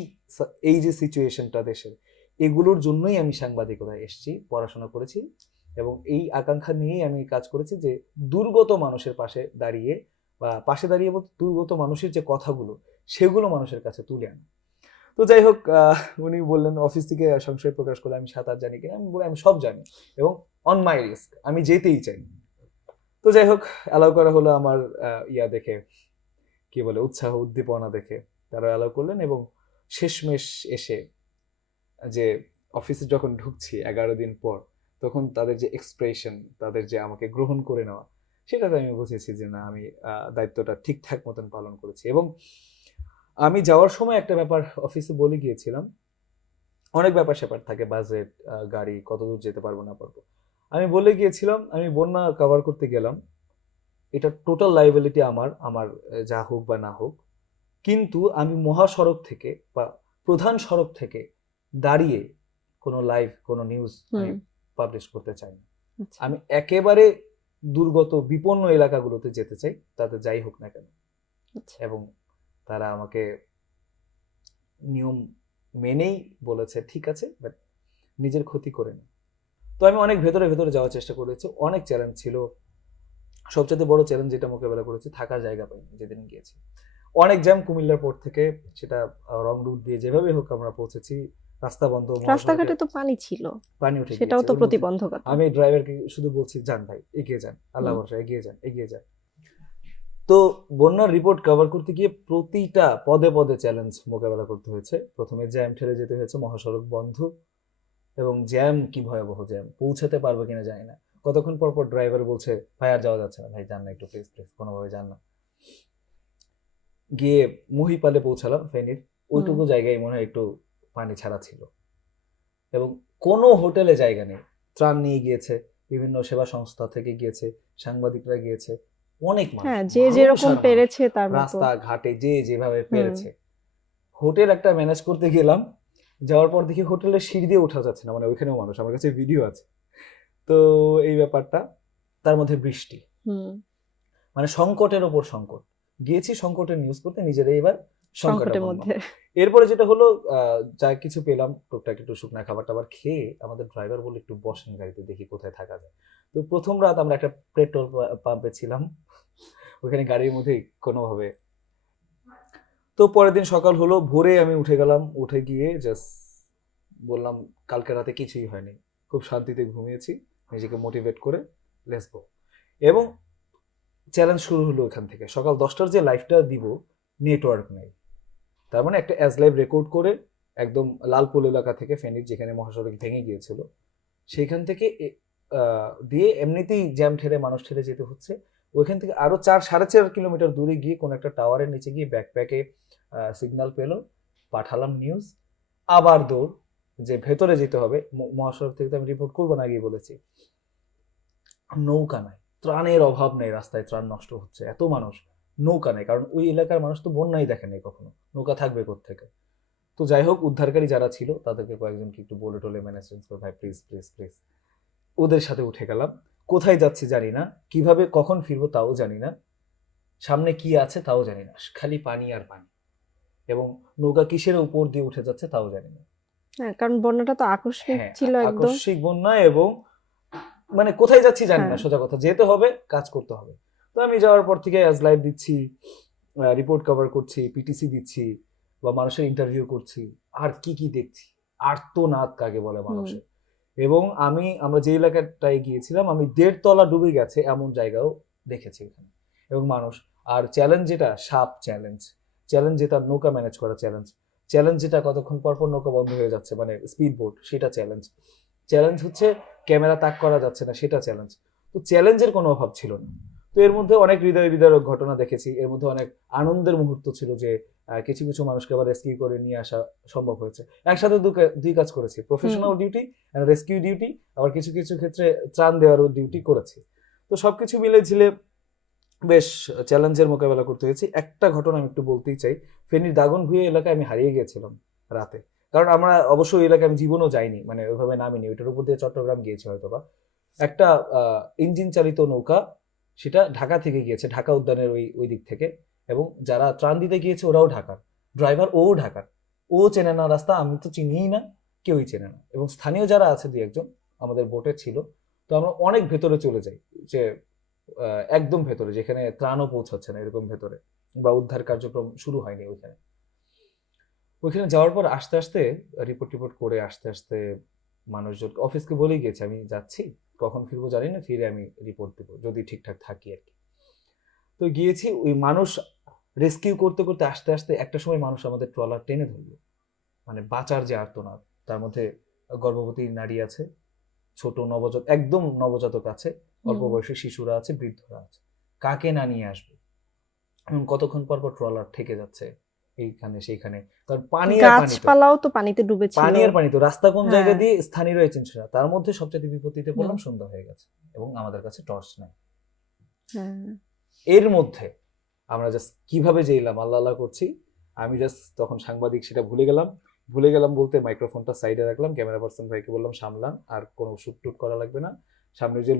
এই যে সিচুয়েশনটা দেশের, এগুলোর জন্যই আমি সাংবাদিকতায় এসেছি, পড়াশোনা করেছি, এবং এই আকাঙ্ক্ষা নিয়েই আমি কাজ করেছি যে দুর্গত মানুষের পাশে দাঁড়িয়ে, বা পাশে দাঁড়িয়ে বলতে দুর্গত মানুষের যে কথাগুলো সেগুলো মানুষের কাছে তুলে আনা। তো যাই হোক, উনি বললেন অফিস থেকে সংশয় প্রকাশ করলে আমি সাঁতার জানি কিনা, আমি বলি আমি সব জানি এবং অন মাই রিস্ক আমি যেতেই চাই। তো যাই হোক, অ্যালাউ করা হলো আমার ইয়া দেখে, কি বলে, উৎসাহ উদ্দীপনা দেখে তারা অ্যালাউ করলেন। এবং শেষমেশ এসে যে অফিসে যখন ঢুকছি 11 দিন পর, তখন তাদের যে এক্সপ্রেশন, তাদের যে আমাকে গ্রহণ করে নেওয়া, সেটাতে আমি বুঝেছি যে না, আমি দায়িত্বটা ঠিকঠাক মতন পালন করেছি। এবং আমি যাওয়ার সময় একটা ব্যাপার অফিসে বলে গিয়েছিলাম, অনেক ব্যাপার স্যাপার থাকে, বাজেট, গাড়ি, কতদূর যেতে পারবো না পারবো। আমি বলে গিয়েছিলাম আমি বন্যা কভার করতে গেলাম, এটা টোটাল লাইবিলিটি আমার, যা হোক বা না হোক, কিন্তু আমি মহাসড়ক থেকে বা প্রধান সড়ক থেকে দাঁড়িয়ে কোনো লাইভ, কোনো নিউজ আমি পাবলিশ করতে চাই না। আচ্ছা। আমি একেবারে দুর্গত বিপন্ন এলাকাগুলোতে যেতে চাই, তাতে যাই হোক না কেন। আচ্ছা। এবং তারা আমাকে নিয়ম মেনেই বলেছে ঠিক আছে, বাট নিজের ক্ষতি করে না। তো আমি অনেক ভেতরে ভেতরে যাওয়ার চেষ্টা করেছি, অনেক চ্যালেঞ্জ ছিল। সবচেয়ে বড় চ্যালেঞ্জ যেটা মোকাবেলা করেছি, থাকার জায়গা পাইনি যেদিন গিয়েছি। অনেক জ্যাম কুমিল্লার পর থেকে, সেটা রং রুট দিয়ে যেভাবে হোক আমরা পৌঁছেছি, রাস্তা বন্ধ, রাস্তাঘাটে তো পানি ছিল, পানি উঠে সেটাও গিয়েছে তো ওর মধ্যে। প্রতিবন্ধকতা। আমি ড্রাইভারকে শুধু বলছি যান ভাই, এগিয়ে যান, আল্লাহ হুম। ভরসা, এগিয়ে যান এগিয়ে যান। তো বন্যার রিপোর্ট কভার করতে গিয়ে প্রতিটা পদে পদে চ্যালেঞ্জ মোকাবেলা করতে হয়েছে। প্রথমে জ্যাম ঠেলে যেতে হয়েছে, মহাসড়ক বন্ধ, এবং জ্যাম কি ভয়াবহ জ্যাম, পৌঁছাতে পারবে কিনা জানি না। কতক্ষণ পর পর ড্রাইভার বলছে ভাই আর যাওয়া যাচ্ছে না, ভাই যান না একটু, প্লিজ প্লিজ, কোনোভাবে যান না। গিয়ে মহিপালে পৌঁছালাম ফেনীর, ওইটুকু জায়গায় মনে হয় একটু পানি ছাড়া ছিল, এবং কোনো হোটেলে জায়গা নেই। ত্রাণ নিয়ে গিয়েছে, বিভিন্ন সেবা সংস্থা থেকে গিয়েছে, সাংবাদিকরা গিয়েছে, অনেক মানুষ, হ্যাঁ, যে মানুষ যেরকম আর মানুষ, পেরেছে তার মতো। রাস্তা ঘাটে যে যেভাবে পেরেছে। হোটেল একটা ম্যানেজ করতে গেলাম, যাওয়ার পর দেখি হোটেলের সিঁড়ি দিয়ে ওঠা যাচ্ছে না, মানে ওইখানেও মানুষ, আমার কাছে ভিডিও আছে। তো এই ব্যাপারটা, তার মধ্যে বৃষ্টি, মানে সংকটের ওপর সংকট। গিয়েছি সংকটের নিউজ করতে, নিজেরাই এবার সংকটের মধ্যে। এরপরে যেটা হলো, যা কিছু পেলাম টুকটাক একটু শুকনা খাবার টাবার খেয়ে, আমাদের ড্রাইভার বলে একটু বসেন গাড়িতে, দেখি কোথায় থাকা যায়। তো প্রথম রাত আমরা একটা পেট্রোল পাম্পে ছিলাম, ওখানে গাড়ির মধ্যে কোনোভাবে। তো পরের দিন সকাল হলো, ভোরে আমি উঠে গেলাম, উঠে গিয়ে জাস্ট বললাম কালকে রাতে কিছুই হয়নি, খুব শান্তিতে ঘুমিয়েছি, নিজেকে মোটিভেট করে লেটস গো। এবং চ্যালেঞ্জ শুরু হলো ওখান থেকে। সকাল 10টার যে লাইভটা দিব, নেটওয়ার্ক নেই। তার মানে একটা অ্যাজ লাইভ রেকর্ড করে একদম লালপুল এলাকা থেকে, ফেনীর যেখানে মহাসড়ক ভেঙে গিয়েছিল সেইখান থেকে দিয়ে, এমনিতেই জ্যাম ঠেলে মানুষ ঠেলে যেতে হচ্ছে। ওইখান থেকে আরো 4-4.5 কিলোমিটার দূরে গিয়ে কোন একটা টাওয়ারের নিচে গিয়ে ব্যাকপ্যাকে সিগন্যাল পেলো, পাঠালাম নিউজ, আবার দৌড়, যে ভেতরে যেতে হবে মহাসড়ক থেকে। তো আমি রিপোর্ট করবো না, গিয়ে বলেছি নৌকা নাই, ত্রাণের অভাব নেই, রাস্তায় ত্রাণ নষ্ট হচ্ছে, এত মানুষ, নৌকা নেই, কারণ ওই এলাকার মানুষ তো বন্যাই দেখে নেই কখনো, নৌকা থাকবে কোত্থেকে। তো যাই হোক, উদ্ধারকারী যারা ছিল তাদেরকে কয়েকজনকে একটু বলে টোলে ম্যানেজ করে, ভাই প্লিজ প্লিজ প্লিজ, ওদের সাথে উঠে গেলাম। কোথায় যাচ্ছি জানি না, কিভাবে কখন ফিরবো তাও জানি না, সামনে কি আছে তাও জানি না, খালি পানি আর পানি, এবং নৌকা কিসের উপর দিয়ে উঠে যাচ্ছে তাও জানি না। হ্যাঁ, কারণ বন্যাটা তো আকস্মিক হ্যাঁ, ছিল একদম। আকস্মিক বন্যা, এবং মানে কোথায় যাচ্ছি জানি না, হ্যাঁ। সোজা কথা, যেতে হবে, কাজ করতে হবে। তো আমি যাওয়ার পর থেকে অ্যাজ লাইভ দিচ্ছি, রিপোর্ট কভার করছি, পিটিসি দিচ্ছি, বা মানুষের ইন্টারভিউ করছি, আর কি কি দেখছি, আর্তনাদ কাকে বলে মানুষের। এবং আমরা যে এলাকাটায় গিয়েছিলাম, আমি 1.5 তলা ডুবে গেছে এমন জায়গাও দেখেছি এখানে। এবং মানুষ, আর চ্যালেঞ্জ যেটা, সাপ চ্যালেঞ্জ, চ্যালেঞ্জ যেটা নৌকা ম্যানেজ করা চ্যালেঞ্জ, চ্যালেঞ্জ যেটা কতক্ষণ পর পর নৌকা বন্ধ হয়ে যাচ্ছে, মানে স্পিড বোট, সেটা চ্যালেঞ্জ, চ্যালেঞ্জ হচ্ছে ক্যামেরা তাক করা যাচ্ছে না, সেটা চ্যালেঞ্জ। তো চ্যালেঞ্জের কোনো অভাব ছিল না। তো এর মধ্যে অনেক হৃদয় বিদারক ঘটনা দেখেছি, এর মধ্যে অনেক আনন্দের মুহূর্ত ছিল যে কিছু কিছু মানুষকে আবার রেস্কিউ করে নিয়ে আসা সম্ভব হয়েছে। একসাথে দুই কাজ করেছি, প্রফেশনাল ডিউটি, রেস্কিউ ডিউটি, আবার কিছু কিছু ক্ষেত্রে ত্রাণ দেওয়ারও ডিউটি করেছি। তো সবকিছু মিলে ঝিলে বেশ চ্যালেঞ্জের মোকাবেলা করতে হয়েছে। একটা ঘটনা আমি একটু বলতেই চাই, ফেনীর দাগনভূঞা এলাকায় আমি হারিয়ে গিয়েছিলাম রাতে, কারণ আমরা অবশ্যই ওই এলাকায় আমি জীবনও যাইনি, মানে ওইভাবে নামিনি, ওইটার উপর দিয়ে চট্টগ্রাম গিয়েছি হয়তো বা। একটা ইঞ্জিন চালিত নৌকা, সেটা ঢাকা থেকে গিয়েছে, ঢাকা উদ্যানের ওই দিক থেকে, এবং যারা ত্রাণ দিতে গিয়েছে ওরাও ঢাকার, ড্রাইভার ও ঢাকার, ও চেনে না রাস্তা, আমি তো চিনিই না, কেউই চেনে না, এবং স্থানীয় যারা আছে দুই একজন আমাদের বোটে ছিল। তো আমরা অনেক ভেতরে চলে যাই, যে একদম ভেতরে, যেখানে ত্রাণও পৌঁছাচ্ছে না এরকম ভেতরে, বা উদ্ধার কার্যক্রম শুরু হয়নি ওইখানে। ওইখানে যাওয়ার পর আস্তে আস্তে রিপোর্ট করে আস্তে আস্তে মানুষজন, অফিসকে বলেই গেছে আমি যাচ্ছি, কখন ফিরবো জানি না, ফিরে আমি রিপোর্ট দেবো যদি ঠিকঠাক থাকি আর কি। তো গিয়েছি, ওই মানুষ রেস্কিউ করতে করতে আস্তে আস্তে একটা সময় মানুষ আমাদের ট্রলার টেনে ধরলো, মানে বাঁচার যে আর্তনাদ, তার মধ্যে গর্ভবতী নারী আছে, ছোট একদম নবজাতক আছে, অল্প বয়সী শিশুরা আছে, বৃদ্ধরা আছে, কাকে না নিয়ে আসবে, এবং কতক্ষণ পর পর ট্রলার ঠেকে যাচ্ছে এইখানে সেইখানে, কারণ পানি আর পানি, গাছপালাও তো পানিতে ডুবেছিল, পানি আর পানি, তো রাস্তা কোন জায়গা হ্যাঁ। দিয়ে স্থানীয়রা চিনছে না। তার মধ্যে সবচেয়ে বিপত্তিতে পড়লাম, সন্ধ্যা হয়ে গেছে এবং আমাদের কাছে টর্চ নাই। হ্যাঁ। এর মধ্যে আমরা জাস্ট কিভাবে যে এলাম, আল্লাহ আল্লাহ করছি, আমি জাস্ট তখন সাংবাদিক সেটা ভুলে গেলাম বলতে মাইক্রোফোনটা সাইডে রাখলাম, ক্যামেরা পার্সন ভাইকে বললাম সামলান, আর কোনো শুট টুট করা লাগবে না, সামনের যে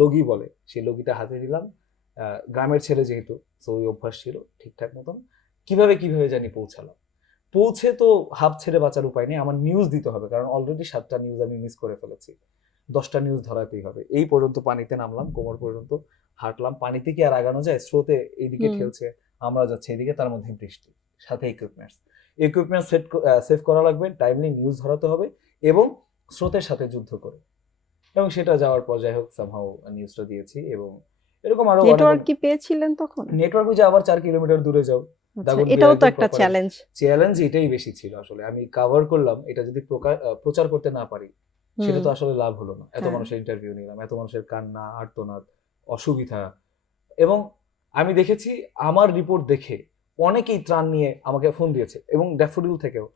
লগি বলে সেই লগিটা হাতে দিলাম, গ্রামের ছেলে যেহেতু, তো ওই অভ্যাস ছিল ঠিকঠাক মতন, কিভাবে জানি পৌঁছে তো হাফ ছেড়ে বাঁচার উপায় নেই, আমার নিউজ দিতে হবে, কারণ অলরেডি 7টা নিউজ আমি মিস করে ফেলেছি, 10টা নিউজ ধরাতেই হবে। এই পর্যন্ত পানিতে নামলাম, কোমর পর্যন্ত হাঁটলাম, পানিতে কি আর আগানো যায়, স্রোতে এইদিকে ঠেলছে, আমরা যাচ্ছি এদিকে, তার মধ্যে বৃষ্টি, সাথে ইকুইপমেন্ট সেভ করা লাগবে, টাইমলি নিউজ ধরাতে হবে, এবং স্রোতের সাথে যুদ্ধ করে, এবং সেটা যাওয়ার পর যাই হোক সামহাও নিউজটা দিয়েছি। এবং এরকম আরো নেটওয়ার্ক কি পেয়েছিলেন তখন? নেটওয়ার্ক যে আবার 4 কিলোমিটার দূরে যাও, এটাও তো একটা চ্যালেঞ্জ এটাই বেশি ছিল আসলে। আমি কভার করলাম, এটা যদি প্রচার করতে না পারি সেটা তো আসলে লাভ হলো না। এত মানুষের ইন্টারভিউ নিলাম, এত মানুষের কান্না, আর্তনাদ, অসুবিধা, এবং আমি দেখেছি আমার রিপোর্ট দেখে অনেকেই ত্রাণ নিয়ে আমাকে ফোন দিয়েছে, এবং ড্যাফোডিল থেকেও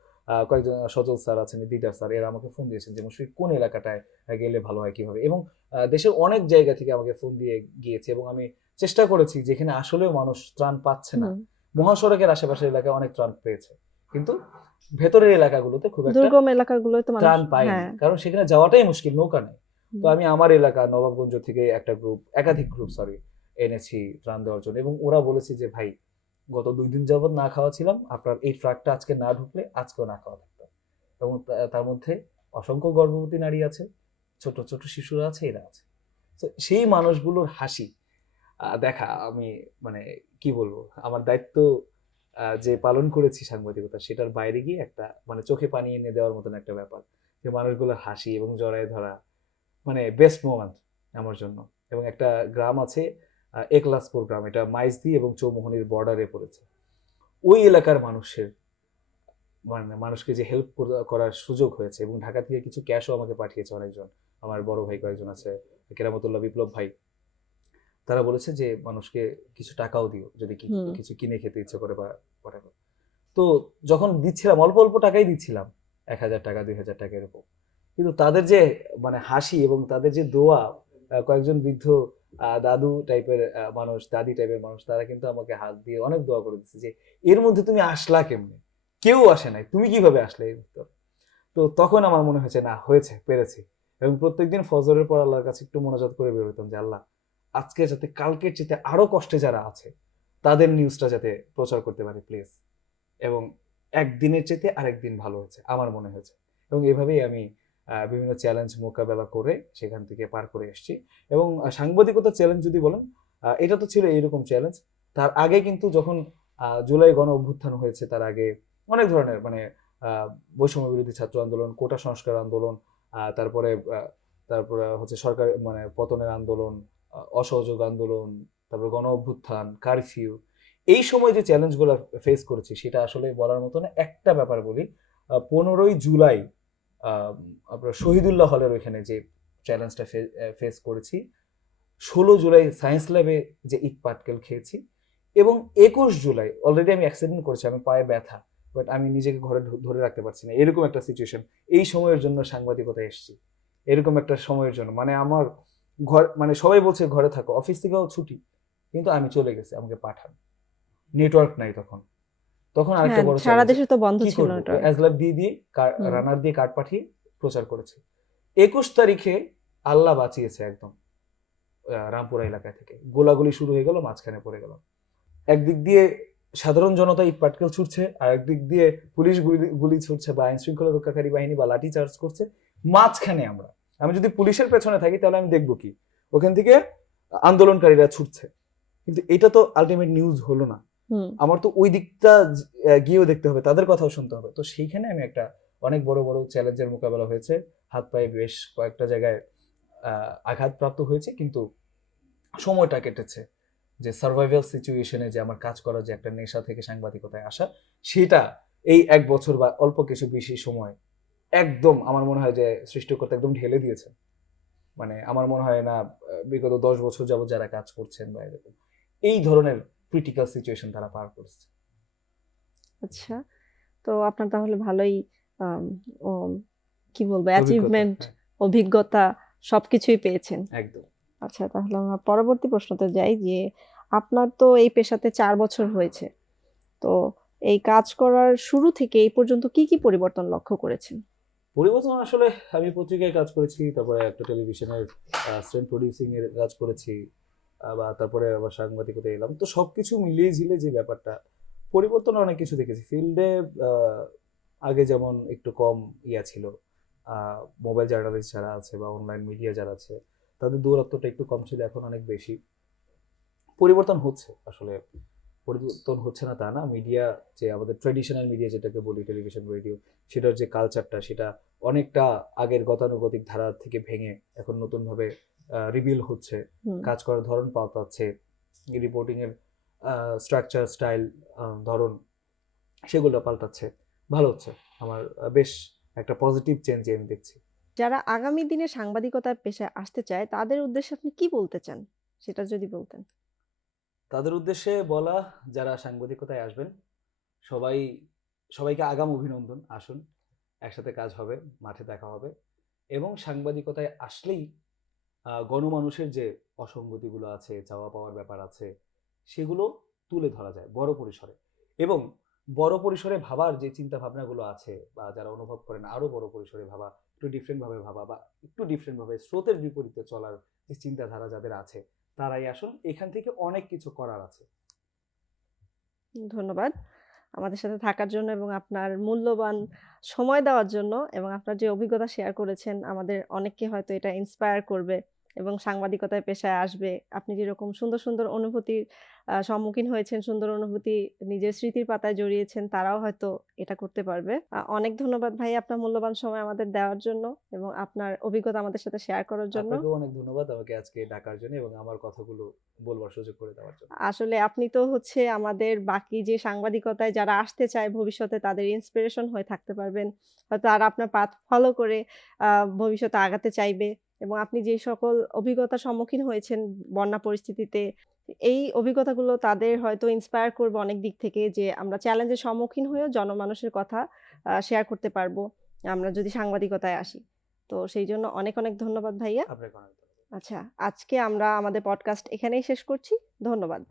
কয়েকজন, সজল স্যার আছেন, দিদার স্যার, এরা আমাকে ফোন দিয়েছেন যে মুশফিক কোন এলাকাটায় গেলে ভালো হয় কিভাবে, এবং দেশের অনেক জায়গা থেকে আমাকে ফোন দিয়ে গিয়েছে, এবং আমি চেষ্টা করেছি যেখানে আসলেও মানুষ ত্রাণ পাচ্ছে না, মহাসড়কের আশেপাশের এলাকায় অনেক ত্রাণ পেয়েছে, কিন্তু ভেতরের এলাকাগুলোতে খুব একটা দুর্গম এলাকাগুলোতে ত্রাণ পায়নি, কারণ সেখানে যাওয়াটাই মুশকিল, নৌকা নেই। তো আমি আমার এলাকা নবাবগঞ্জ থেকে একাধিক গ্রুপ এনেছি ত্রাণ দেওয়ার জন্য, এবং ওরা বলেছে যে ভাই গত 2 দিন যাবত না খাওয়া ছিলাম, আপনার এই ট্রাকটা আজকে না ঢুকলে আজকেও না খাওয়া থাকতো, এবং তার মধ্যে অসংখ্য গর্ভবতী নারী আছে, ছোট ছোট শিশুরা আছে, এরা আছে। তো সেই মানুষগুলোর হাসি দেখা, আমি মানে কি বলবো, আমার দায়িত্ব যে পালন করেছি সাংবাদিকতা, সেটার বাইরে গিয়ে একটা মানে চোখে পানি এনে দেওয়ার মতন একটা ব্যাপার, যে মানুষগুলোর হাসি এবং জড়ায় ধরা, মানে বেস্ট মোমেন্ট আমার জন্য। এবং একটা গ্রাম আছে, একলাসপুর গ্রাম, এটা মাইজদি এবং চৌমোহনীর বর্ডারে পড়েছে। ওই এলাকার মানে মানুষকে যে হেল্প করার সুযোগ হয়েছে, এবং ঢাকা থেকে কিছু ক্যাশও আমাকে পাঠিয়েছে অনেকজন, আমার বড় ভাই কয়েকজন আছে, কেরামতুল্লাহ, বিপ্লব ভাই, তারা বলেছে যে মানুষকে কিছু টাকাও দিও যদি কিছু কিনে খেতে ইচ্ছে করে বা whatever। তো যখন দিচ্ছিলাম অল্প অল্প টাকাই দিচ্ছিলাম, 1000 টাকা 2000 টাকা এরকম, কিন্তু তাদের যে মানে হাসি এবং তাদের যে দোয়া, কয়েকজন বৃদ্ধ দাদু টাইপের মানুষ, দাদি টাইপের মানুষ, তারা কিন্তু আমাকে হাত দিয়ে অনেক দোয়া করে দিচ্ছে যে এর মধ্যে তুমি আসলা কেমনে, কেউ আসে নাই, তুমি কিভাবে আসলে এর ভিতর। তো তখন আমার মনে হয়েছে না, হয়েছে, পেরেছি। এবং প্রত্যেকদিন ফজরের পর আল্লাহর কাছে একটু মোনাজাত করে বের হতাম যে আল্লাহ, আজকে যাতে কালকের চেয়ে আরো কষ্টে যারা আছে তাদের নিউজটা যাতে প্রচার করতে পারি প্লিজ। এবং একদিনের চেয়ে আরেকদিন ভালো হয়েছে আমার মনে হয়েছে। এবং এভাবেই আমি বিভিন্ন চ্যালেঞ্জ মোকাবেলা করে সেখান থেকে পার করে এসেছি। এবং সাংবাদিকতার চ্যালেঞ্জ যদি বলেন, এটা তো ছিল এইরকম চ্যালেঞ্জ। তার আগে কিন্তু যখন জুলাই গণ অভ্যুত্থান হয়েছে, তার আগে অনেক ধরনের মানে বৈষম্য বিরোধী ছাত্র আন্দোলন, কোটা সংস্কার আন্দোলন, তারপরে তারপরে হচ্ছে সরকার মানে পতনের আন্দোলন, অসহযোগ আন্দোলন, তারপরে গণ অভ্যুত্থান, কারফিউ, এই সময় যে চ্যালেঞ্জগুলো ফেস করেছি সেটা আসলে বলার মতো না। একটা ব্যাপার বলি, 15ই জুলাই আপনার শহীদুল্লাহ হলের ওইখানে যে চ্যালেঞ্জটা ফেস করেছি, 16 জুলাই সায়েন্স ল্যাবে যে ইট পাটকেল খেয়েছি, এবং 21 জুলাই অলরেডি আমি অ্যাক্সিডেন্ট করেছি, আমি পায়ে ব্যথা, বাট আমি নিজেকে ঘরে ধরে রাখতে পারছি না, এরকম একটা সিচুয়েশন। এই সময়ের জন্য সাংবাদিকতায় এসেছি, এরকম একটা সময়ের জন্য। মানে আমার ঘর, মানে সবাই বলছে ঘরে থাকো, অফিস থেকেও ছুটি, কিন্তু আমি চলে গেছি, আমাকে পাঠান, নেটওয়ার্ক নাই তখন। তখন আরেকটা বড় সারা চ্যালেঞ্জ, দেশে তো বন্ধ কি ছিল করবো, নেটওয়ার্ক। অ্যাজলাব দিয়ে রানার দিয়ে কার্ড পাঠিয়ে প্রচার করেছে। 21 তারিখে আল্লাহ বাঁচিয়েছে একদম, রামপুরা এলাকা থেকে গোলাগুলি শুরু হয়ে গেল, মাঝখানে পড়ে গেল। একদিক দিয়ে সাধারণ জনতা ইট পাটকেল ছুটছে, আর একদিক দিয়ে পুলিশ গুলি ছুটছে বা আইন শৃঙ্খলা রক্ষাকারী বাহিনী বা লাঠি চার্জ করছে, মাঝখানে আমরা। আমি যদি পুলিশের পেছনে থাকি তাহলে আমি দেখবো কি, ওখান থেকে আন্দোলনকারীরা ছুটছে, কিন্তু এটা তো আলটিমেট নিউজ হলো না। আমার তো ওই দিকটা গিয়েও দেখতে হবে, তাদের কথাও শুনতে হবে। তো সেইখানে আমি একটা অনেক বড় বড় চ্যালেঞ্জের মোকাবেলা হয়েছে, হাত পায়ে বেশ কয়েকটা জায়গায় আঘাতপ্রাপ্ত হয়েছে, কিন্তু সময়টা কেটেছে। যে সার্ভাইভাল সিচুয়েশনে যে আমার কাজ করার যে একটা নেশা থেকে সাংবাদিকতায় আসা, সেটা এই 1 বছর বা অল্প কিছু বেশি সময় একদম আমার মনে হয় যে সৃষ্টিকর্তা একদম ঢেলে দিয়েছে। মানে আমার মনে হয় না বিগত 10 বছর যাবত যারা কাজ করছেন বা এরকম এই ধরনের ক্রিটিক্যাল সিচুয়েশন তারা পার করছে। আচ্ছা, তো আপনার তাহলে ভালোই কি বলবো, অ্যাচিভমেন্ট, অভিজ্ঞতা সবকিছুই পেয়েছেন। একদম। আচ্ছা, তাহলে আমরা পরবর্তী প্রশ্নতে যাই যে আপনার তো এই পেশাতে 4 বছর হয়েছে, তো এই কাজ করার শুরু থেকে এই পর্যন্ত কি কি পরিবর্তন লক্ষ্য করেছেন? পরিবর্তন আসলে আমি পত্রিকায় কাজ করেছি, তারপরে একটা টেলিভিশনের স্ট্যান্ড প্রডিউসিং এর কাজ করেছি, বা তারপরে আবার সাংবাদিকতা এলাম। তো সবকিছু মিলিয়ে ঝিলে যে ব্যাপারটা, পরিবর্তন অনেক কিছু দেখেছি ফিল্ডে। আগে যেমন একটু কম ছিল, মোবাইল জার্নালিস্ট যারা আছে বা অনলাইন মিডিয়া যারা আছে তাদের দৌরাত্মটা একটু কম ছিল, এখন অনেক বেশি। পরিবর্তন হচ্ছে, আসলে পরিবর্তন হচ্ছে না তা না। মিডিয়া যে আমাদের ট্রেডিশনাল মিডিয়া যেটাকে বলি, টেলিভিশন, রেডিও, সেটার যে কালচারটা সেটা অনেকটা আগের গতানুগতিক ধারা থেকে ভেঙে এখন নতুনভাবে রিবিল হচ্ছে, কাজ করার ধরন পাল্টাচ্ছে, রিপোর্টিং এর স্ট্রাকচার, স্টাইল, ধরন, সেগুলো পাল্টাচ্ছে, ভালো হচ্ছে। আমার বেশ একটা পজিটিভ চেঞ্জ আমি দেখছি। যারা আগামী দিনে সাংবাদিকতার পেশায় আসতে চায় তাদের উদ্দেশ্যে আপনি কি বলতে চান, সেটা যদি বলতেন। তাদের উদ্দেশ্যে বলা, যারা সাংবাদিকতায় আসবেন সবাইকে আগাম অভিনন্দন, আসুন, একসাথে কাজ হবে, মাঠে দেখা হবে। এবং সাংবাদিকতায় আসলেই গণমানুষের যে অসঙ্গতিগুলো আছে, চাওয়া পাওয়ার ব্যাপার আছে, সেগুলো তুলে ধরা যায় বড় পরিসরে। এবং বড় পরিসরে ভাবার যে চিন্তা ভাবনাগুলো আছে, বা যারা অনুভব করেন আরো বড় পরিসরে ভাবা, একটু ডিফারেন্ট ভাবে ভাবা, বা একটু ডিফারেন্ট ভাবে স্রোতের বিপরীতে চলার যে চিন্তাধারা যাদের আছে, তারাই আসুন, এখান থেকে অনেক কিছু করার আছে। ধন্যবাদ আমাদের সাথে থাকার জন্য এবং আপনার মূল্যবান সময় দেওয়ার জন্য, এবং আপনার যে অভিজ্ঞতা শেয়ার করেছেন আমাদের অনেককে হয়তো এটা ইন্সপায়ার করবে এবং সাংবাদিকতায় পেশায় আসবে। আপনি যেরকম সুন্দর সুন্দর অনুভূতির সম্মুখীন হয়েছেন, সুন্দর অনুভূতি নিজের স্মৃতির পাতায় জড়িয়েছেন, তারাও হয়তো এটা করতে পারবে। অনেক ধন্যবাদ ভাই আপনার মূল্যবান সময় আমাদের দেওয়ার জন্য এবং আপনার অভিজ্ঞতা আমাদের সাথে শেয়ার করার জন্য। আপনাকেও অনেক ধন্যবাদ আমাকে আজকে ডাকার জন্য এবং আমার কথাগুলো বলবার সুযোগ করে দেওয়ার জন্য। আসলে আপনি তো হচ্ছে আমাদের বাকি যে সাংবাদিকতায় যারা আসতে চায় ভবিষ্যতে তাদের ইন্সপিরেশন হয়ে থাকতে পারবেন। হয়তো আর আপনার পাথ ফলো করে ভবিষ্যতে আগাতে চাইবে এবং আপনি যে সকল অভিজ্ঞতার সম্মুখীন হয়েছেন বন্যা পরিস্থিতিতে, এই অভিজ্ঞতাগুলো তাদের হয়তো ইন্সপায়ার করবে অনেক দিক থেকে, যে আমরা চ্যালেঞ্জের সম্মুখীন হয়েও জনমানুষের কথা শেয়ার করতে পারবো আমরা যদি সাংবাদিকতায় আসি। তো সেইজন্য অনেক অনেক ধন্যবাদ ভাইয়া। আপনাকে অনেক ধন্যবাদ। আচ্ছা, আজকে আমরা আমাদের পডকাস্ট এখানেই শেষ করছি। ধন্যবাদ।